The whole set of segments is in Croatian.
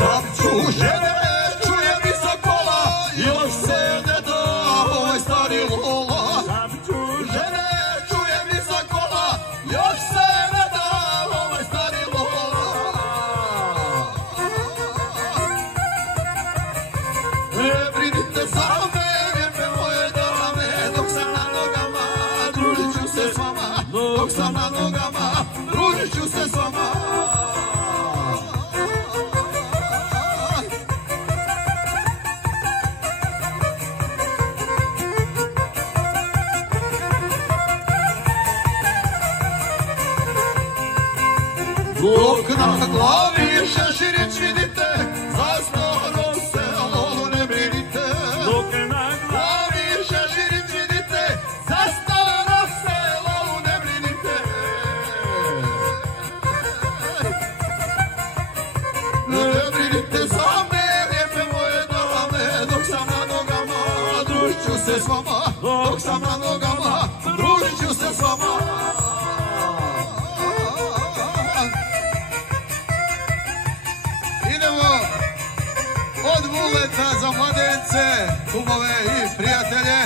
Šapću žene, čujem iza kola, još se ne da ovaj stari lola. Šapću žene, čujem iza kola, još se ne da ovaj stari lola. Ne brinite za me, lijepe moje dame, dok sam na nogama, družit ću se s vama. Dok sam na nogama, družit ću se s vama. Dok na glavi šeširić vidite, za staro selo ne brinite. Dok na glavi šeširić vidite, za staro selo ne brinite. Ne brinite za me, lijepe moje dame, dok sam na nogama, družit ću se s vama. Dok sam na nogama, družit ću se s vama. Od Vuleta za mladence, kumove i prijatelje.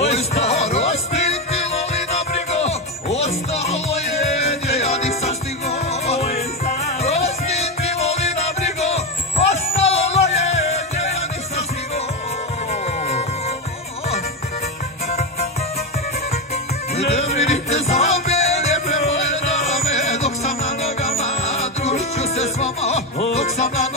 Oj starosti ti loli na brigo, ostalo je gdje ja nisam stigo. Oj starosti ti loli na brigo, ostalo je gdje ja nisam stigo. Ne brinite za me, lijepe moje dame, dok sam na nogama, družit ću se s vama. Dok sam na